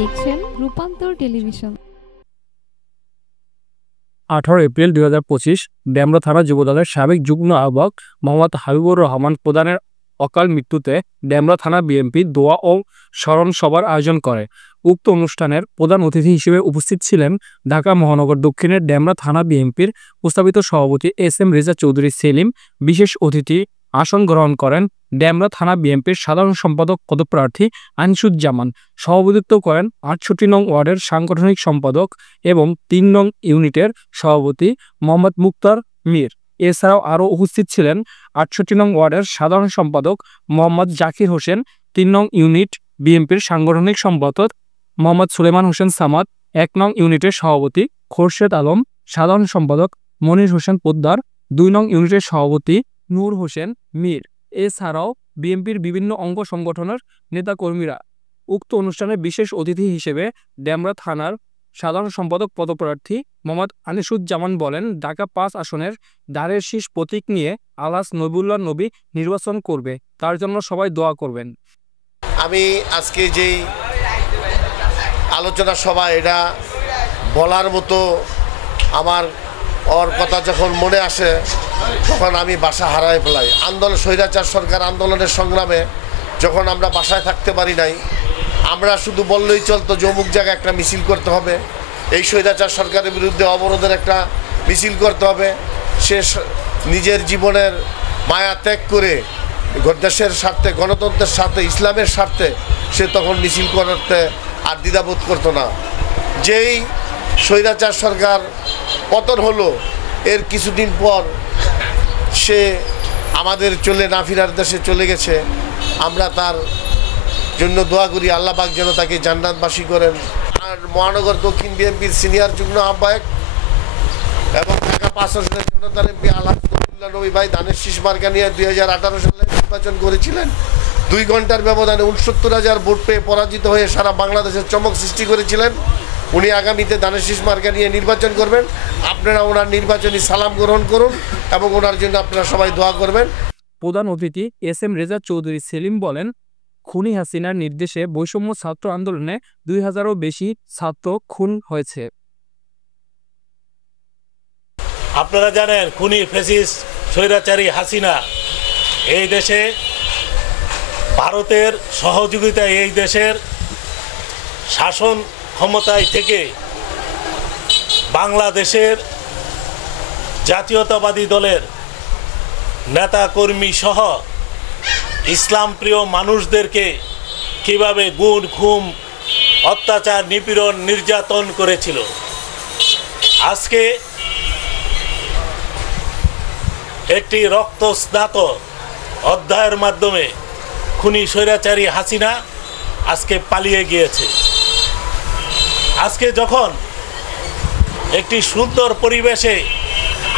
দেখছেন রূপান্তর television. 18 April 2025 Demra থানা যুবদলের সাবেক যুগ্ম আহ্বায়ক মোহাম্মদ হাবিবুর রহমান প্রধানের অকাল মৃত্যুতে ডেমরা থানা বিএনপি দোয়া ও স্মরণ সভার আয়োজন করে। উক্ত অনুষ্ঠানের প্রধান অতিথি হিসেবে উপস্থিত ছিলেন ঢাকা মহানগর দক্ষিণের ডেমরা থানা বিএনপির প্রস্তাবিত সভাপতি এস.এম. রেজা চৌধুরী সেলিম। বিশেষ অতিথি আসন গ্রহণ করেন ডেমরা থানা বিএনপির সাধারণ সম্পাদক পদপ্রার্থী আনিসুজ্জামান। সভাপতিত্ব করেন 68 নং ওয়ার্ডের সাংগঠনিক সম্পাদক এবং 3 নং ইউনিটের সভাপতি মোহাম্মদ মুক্তার মীর। এছাড়াও আরও উপস্থিত ছিলেন 68 নং ওয়ার্ডের সাধারণ সম্পাদক মোহাম্মদ জাকির হোসেন, 3 নং ইউনিট বিএনপির সাংগঠনিক সম্পাদক মোহাম্মদ সুলেমান হোসেন সামাদ, 1 নং ইউনিটের সভাপতি খোরশেদ আলম, সাধারণ সম্পাদক মনির হোসেন পোদ্দার, 2 নং ইউনিটের সভাপতি নূর হোসেন মীর। এছাড়াও বিএনপির বিভিন্ন অঙ্গ সংগঠনের নেতাকর্মীরা। উক্ত অনুষ্ঠানে বিশেষ অতিথি হিসেবে ডেমরা থানার সাধারণ সম্পাদক পদপ্রার্থী মোহাম্মদ আনিসুজ্জামান বলেন, ঢাকা 5 আসনের দ্বারের শীষ প্রতীক নিয়ে আলহাজ নবিউল্লাহ নবী নির্বাচন করবে, তার জন্য সবাই দোয়া করবেন। আমি আজকে যেই আলোচনা সভা, এটা বলার মতো আমার ওর কথা যখন মনে আসে তখন আমি বাসা হারায় ফেলাই। স্বৈরাচার সরকার আন্দোলনের সংগ্রামে যখন আমরা বাসায় থাকতে পারি নাই, আমরা শুধু বললেই চলতো যে অমুক জায়গায় একটা মিছিল করতে হবে, এই স্বৈরাচার সরকারের বিরুদ্ধে অবরোধের একটা মিছিল করতে হবে। সে নিজের জীবনের মায়া ত্যাগ করে দেশের স্বার্থে, গণতন্ত্রের স্বার্থে, ইসলামের স্বার্থে সে তখন মিছিল করতে আর দ্বিধাবোধ করতো না। যেই স্বৈরাচার সরকার পতন হলো, এর কিছুদিন পর সে আমাদের না ফেরার দেশে চলে গেছে। আমরা তার জন্য দোয়া করি, আল্লাহ পাক যেন তাকে জান্নাতবাসী করেন। আর মহানগর দক্ষিণ বিএনপির সিনিয়র যুগ্ম আহ্বায়ক এবং ঢাকা 5 আসনের জনতার এমপি আলহাজ নবিউল্লাহ নবী ভাই ধানের শীষ মার্কা নিয়ে 2018 সালে নির্বাচন করেছিলেন। 2 ঘন্টার ব্যবধানে 69,000 ভোট পেয়ে পরাজিত হয়ে সারা বাংলাদেশের চমক সৃষ্টি করেছিলেন। উনি আগামীতে ধানের শীষ মার্কা নিয়ে নির্বাচন করবেন। আপনারা ওনার নির্বাচনী সালাম গ্রহণ করুন এবং ওনার জন্য আপনারা সবাই দোয়া করবেন। প্রধান অতিথি এস.এম. রেজা চৌধুরী সেলিম বলেন, খুনি হাসিনার নির্দেশে বৈষম্য ছাত্র আন্দোলনে 2000-এরও বেশি ছাত্র খুন হয়েছে। আপনারা জানেন, খুনি ফ্যাসিস্ট স্বৈরাচারী হাসিনা এই দেশে ভারতের সহযোগিতায় এই দেশের শাসন ক্ষমতায় থেকে বাংলাদেশের জাতীয়তাবাদী দলের নেতা কর্মী সহ ইসলাম প্রিয় মানুষদেরকে কিভাবে গুম খুন অত্যাচার নিপীড়ন নির্যাতন করেছিল। আজকে একটি রক্তস্নাত অধ্যায়ের মাধ্যমে খুনি স্বৈরাচারী হাসিনা আজকে পালিয়ে গিয়েছে। আজকে যখন একটি সুন্দর পরিবেশে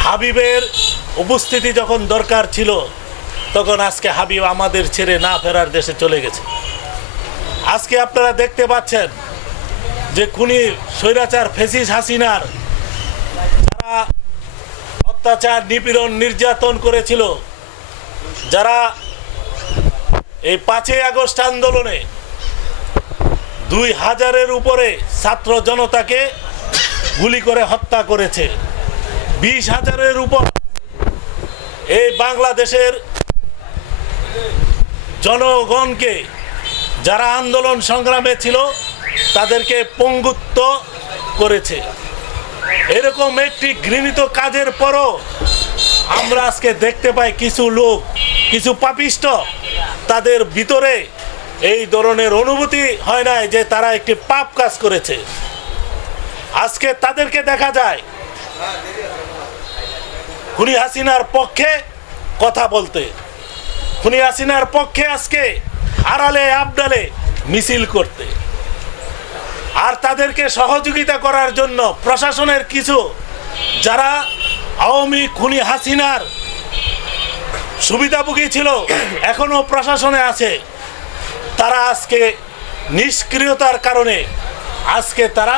হাবিবের উপস্থিতি যখন দরকার ছিল, তখন আজকে হাবিব আমাদের ছেড়ে না ফেরার দেশে চলে গেছে। আজকে আপনারা দেখতে পাচ্ছেন যে খুনি স্বৈরাচার ফ্যাসিস্ট হাসিনার যারা অত্যাচার নিপীড়ন নির্যাতন করেছিল, যারা এই 5ই আগস্ট আন্দোলনে 2000-এর উপরে ছাত্র জনতাকে গুলি করে হত্যা করেছে, 20,000-এর উপর এই বাংলাদেশের জনগণকে যারা আন্দোলন সংগ্রামে ছিল তাদেরকে পঙ্গুত্ব করেছে। এরকম একটি ঘৃণিত কাজের পরও আমরা আজকে দেখতে পাই কিছু লোক, কিছু পাপিষ্ট, তাদের ভিতরে এই ধরনের অনুভূতি হয় না যে তারা একটি পাপ কাজ করেছে। আজকে তাদেরকে দেখা যায় খুনি হাসিনার পক্ষে কথা বলতে, খুনি হাসিনার পক্ষে আজকে আড়ালে আবডালে মিছিল করতে। আর তাদেরকে সহযোগিতা করার জন্য প্রশাসনের কিছু যারা আওয়ামী খুনি হাসিনার সুবিধাভোগী ছিল, এখনো প্রশাসনে আছে, তারা আজকে নিষ্ক্রিয়তার কারণে আজকে তারা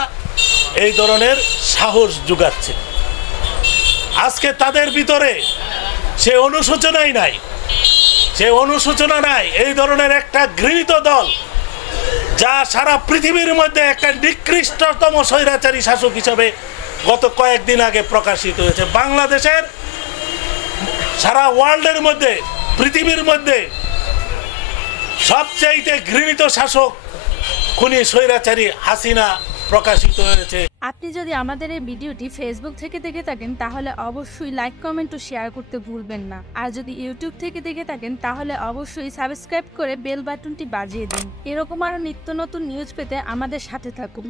এই ধরনের সাহস যোগাচ্ছে। আজকে তাদের ভিতরে সে অনুশোচনাই নাই, সে অনুশোচনা নাই। এই ধরনের একটা ঘৃণিত দল যা সারা পৃথিবীর মধ্যে একটা নিকৃষ্টতম স্বৈরাচারী শাসক হিসাবে গত কয়েকদিন আগে প্রকাশিত হয়েছে। বাংলাদেশের সারা ওয়ার্ল্ডের মধ্যে, পৃথিবীর মধ্যে সবচাইতে ঘৃণিত শাসক খুনি স্বৈরাচারী হাসিনা প্রকাশিত হয়েছে। আপনি যদি আমাদের এই ভিডিওটি ফেসবুক থেকে দেখে থাকেন তাহলে অবশ্যই লাইক, কমেন্ট ও শেয়ার করতে ভুলবেন না। আর যদি ইউটিউব থেকে দেখে থাকেন তাহলে অবশ্যই সাবস্ক্রাইব করে বেল বাটনটি বাজিয়ে দিন। এরকম আরো নিত্য নতুন নিউজ পেতে আমাদের সাথে থাকুন।